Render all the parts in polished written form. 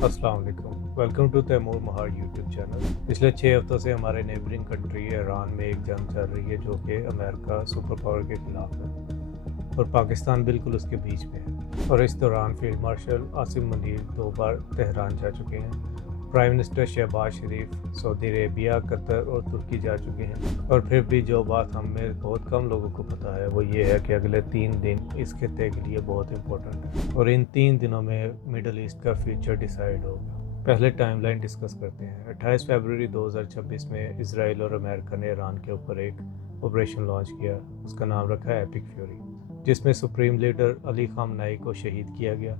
अस्सलाम वालेकुम, welcome to Taimur Mahar YouTube channel. पिछले 6 हफ्तों से हमारे नेबरिंग कंट्री ईरान में एक जंग चल रही है जो कि अमेरिका सुपर पावर के खिलाफ है और पाकिस्तान बिल्कुल उसके बीच में है। और इस दौरान फील्ड मार्शल आसिम मुनीर 2 बार तेहरान जा चुके हैं। प्राइम मिनिस्टर शहबाज शरीफ सऊदी अरेबिया, कतर और तुर्की जा चुके हैं। और फिर भी जो बात हमें बहुत कम लोगों को पता है वो ये है कि अगले 3 दिन इस खित्ते के लिए बहुत इंपॉर्टेंट है और इन 3 दिनों में मिडल ईस्ट का फ्यूचर डिसाइड होगा। पहले टाइमलाइन डिस्कस करते हैं। 28 फरवरी 2026 में इसराइल और अमेरिका ने ईरान के ऊपर एक ऑपरेशन लॉन्च किया। उसका नाम रखा है एपिक फ्यूरी, जिसमें सुप्रीम लीडर अली खामनेई को शहीद किया गया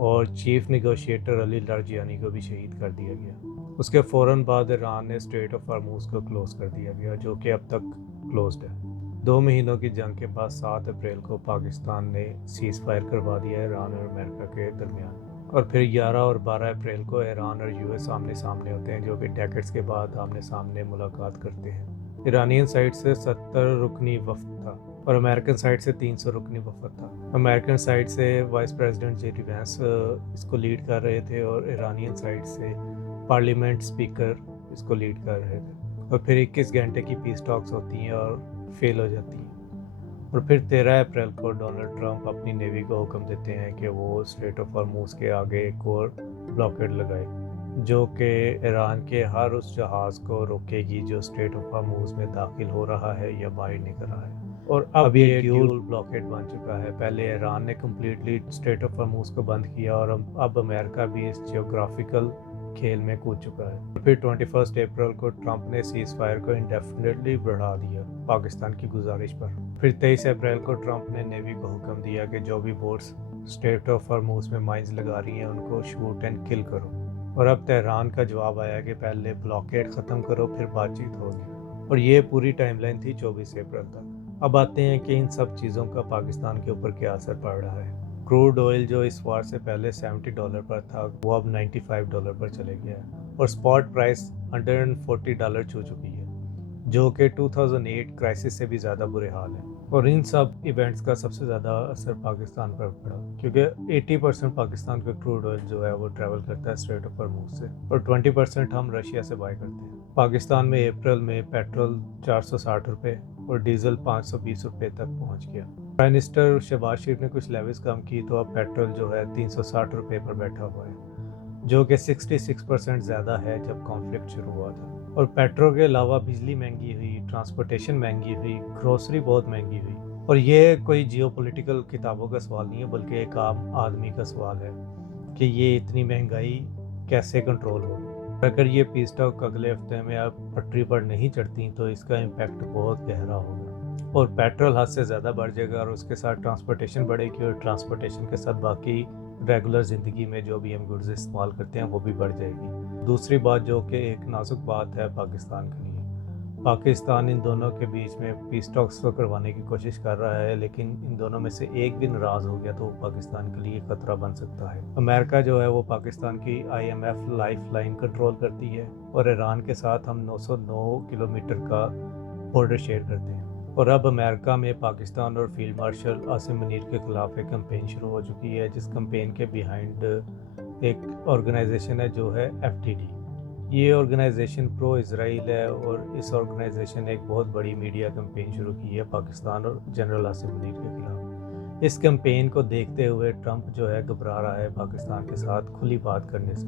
और चीफ नेगोशिएटर अली लारजियानी को भी शहीद कर दिया गया। उसके फ़ौरन बाद ईरान ने स्ट्रेट ऑफ हॉर्मूज को क्लोज़ कर दिया गया, जो कि अब तक क्लोज्ड है। 2 महीनों की जंग के बाद 7 अप्रैल को पाकिस्तान ने सीज़ फायर करवा दिया ईरान और अमेरिका के दरमियान। और फिर 11 और 12 अप्रैल को ईरान और यूएस आमने सामने होते हैं, जो कि डेकेड्स के बाद आमने सामने मुलाकात करते हैं। ईरानियन साइड से 70 रुकनी वफ्द था और अमेरिकन साइड से 300 रुकनी वफद था। अमेरिकन साइड से वाइस प्रेसिडेंट जेडी वैंस इसको लीड कर रहे थे और ईरानियन साइड से पार्लियामेंट स्पीकर इसको लीड कर रहे थे। और फिर 21 घंटे की पीस टॉक्स होती हैं और फेल हो जाती हैं। और फिर 13 अप्रैल को डोनाल्ड ट्रंप अपनी नेवी को हुक्म देते हैं कि वो स्ट्रेट ऑफ हॉर्मूज के आगे एक और ब्लॉकेड लगाए, जो कि ईरान के हर उस जहाज़ को रोकेगी जो स्ट्रेट ऑफ हॉर्मूज में दाखिल हो रहा है या बाहर निकल रहा है। और अब ये ड्यूल ब्लॉकेड बन चुका है। पहले ईरान ने कम्प्लीटली स्ट्रेट ऑफ हॉर्मूज को बंद किया और अब अमेरिका भी इस जियोग्राफिकल खेल में कूद चुका है। फिर 21 अप्रैल को ट्रंप ने सीज फायर को इंडेफिनेटली बढ़ा दिया पाकिस्तान की गुजारिश पर। फिर 23 अप्रैल को ट्रंप ने नेवी को हुक्म दिया कि जो भी बोट्स स्ट्रेट ऑफ हॉर्मूज में माइंस लगा रही हैं उनको शूट एंड किल करो। और अब तेहरान का जवाब आया कि पहले ब्लॉकेड ख़त्म करो फिर बातचीत होगी। और ये पूरी टाइमलाइन थी 24 अप्रैल तक। अब आते हैं कि इन सब चीज़ों का पाकिस्तान के ऊपर क्या असर पड़ रहा है। क्रूड ऑयल जो इस वार से पहले $70 पर था वो अब $95 पर चले गया है और स्पॉट प्राइस $140 छू चुकी है, जो कि 2008 क्राइसिस से भी ज़्यादा बुरे हाल है। और इन सब इवेंट्स का सबसे ज़्यादा असर पाकिस्तान पर पड़ा, क्योंकि 80% पाकिस्तान का क्रूड ऑयल जो है वो ट्रैवल करता है स्ट्रेट ऑफ हॉर्मूज से और 20% हम रशिया से बाय करते हैं। पाकिस्तान में अप्रैल में पेट्रोल 460 रुपये और डीजल 520 रुपये तक पहुंच गया। प्राइम मिनिस्टर शहबाज शरीफ ने कुछ लेविस कम की तो अब पेट्रोल जो है 360 रुपये पर बैठा हुआ है, जो कि 66% ज़्यादा है जब कॉन्फ्लिक्ट शुरू हुआ था। और पेट्रोल के अलावा बिजली महंगी हुई, ट्रांसपोर्टेशन महंगी हुई, ग्रोसरी बहुत महंगी हुई। और ये कोई जियोपॉलिटिकल किताबों का सवाल नहीं है, बल्कि एक आम आदमी का सवाल है कि ये इतनी महंगाई कैसे कंट्रोल होगी। अगर ये पीस टॉक अगले हफ्ते में अब पटरी पर नहीं चढ़ती तो इसका इम्पैक्ट बहुत गहरा होगा और पेट्रोल हद से ज़्यादा बढ़ जाएगा और उसके साथ ट्रांसपोर्टेशन बढ़ेगी और ट्रांसपोर्टेशन के साथ बाकी रेगुलर ज़िंदगी में जो भी हम गुड्स इस्तेमाल करते हैं वो भी बढ़ जाएगी। दूसरी बात जो कि एक नाजुक बात है पाकिस्तान के लिए, पाकिस्तान इन दोनों के बीच में पीस टॉक्स को करवाने की कोशिश कर रहा है, लेकिन इन दोनों में से एक भी नाराज़ हो गया तो वो पाकिस्तान के लिए खतरा बन सकता है। अमेरिका जो है वो पाकिस्तान की IMF लाइफ लाइन कंट्रोल करती है और ईरान के साथ हम 909 किलोमीटर का बॉर्डर शेयर करते हैं। और अब अमेरिका में पाकिस्तान और फील्ड मार्शल आसिम मुनीर के ख़िलाफ़ एक कैंपेन शुरू हो चुकी है, जिस कैंपेन के बिहाइंड एक ऑर्गेनाइजेशन है जो है FTD। ये ऑर्गेनाइजेशन प्रो इज़राइल है और इस ऑर्गेनाइजेशन ने एक बहुत बड़ी मीडिया कैंपेन शुरू की है पाकिस्तान और जनरल आसिम मुनीर के खिलाफ। इस कैंपेन को देखते हुए ट्रंप जो है घबरा रहा है पाकिस्तान के साथ खुली बात करने से।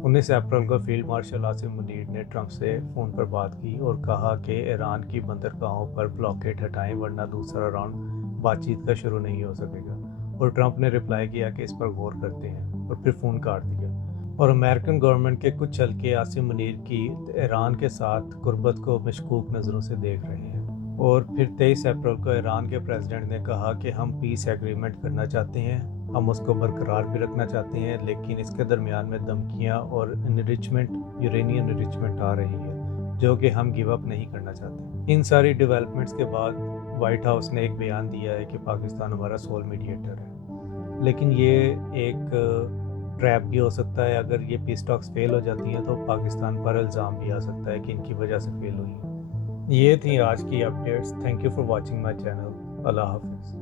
19 अप्रैल को फील्ड मार्शल आसिम मुनीर ने ट्रंप से फ़ोन पर बात की और कहा कि ईरान की बंदरगाहों पर ब्लॉकेड हटाएं वरना दूसरा राउंड बातचीत का शुरू नहीं हो सकेगा। और ट्रंप ने रिप्लाई किया कि इस पर गौर करते हैं और फिर फ़ोन काट दिया। और अमेरिकन गवर्नमेंट के कुछ हल्के आसिम मुनीर की ईरान के साथ कुर्बत को मशकूक नज़रों से देख रहे हैं। और फिर 23 अप्रैल को ईरान के प्रेसिडेंट ने कहा कि हम पीस एग्रीमेंट करना चाहते हैं, हम उसको बरकरार भी रखना चाहते हैं, लेकिन इसके दरमियान में धमकियाँ और इनरिचमेंट, यूरेनियम इनरिचमेंट आ रही है जो कि हम गिव अप नहीं करना चाहते। इन सारी डेवलपमेंट्स के बाद वाइट हाउस ने एक बयान दिया है कि पाकिस्तान हमारा सोल मीडिएटर है, लेकिन ये एक ट्रैप भी हो सकता है। अगर ये पीस टॉक्स फेल हो जाती हैं तो पाकिस्तान पर इल्ज़ाम भी आ सकता है कि इनकी वजह से फेल हुई है। ये थी आज की updates. Thank you for watching my channel. अल्लाह हाफिज़।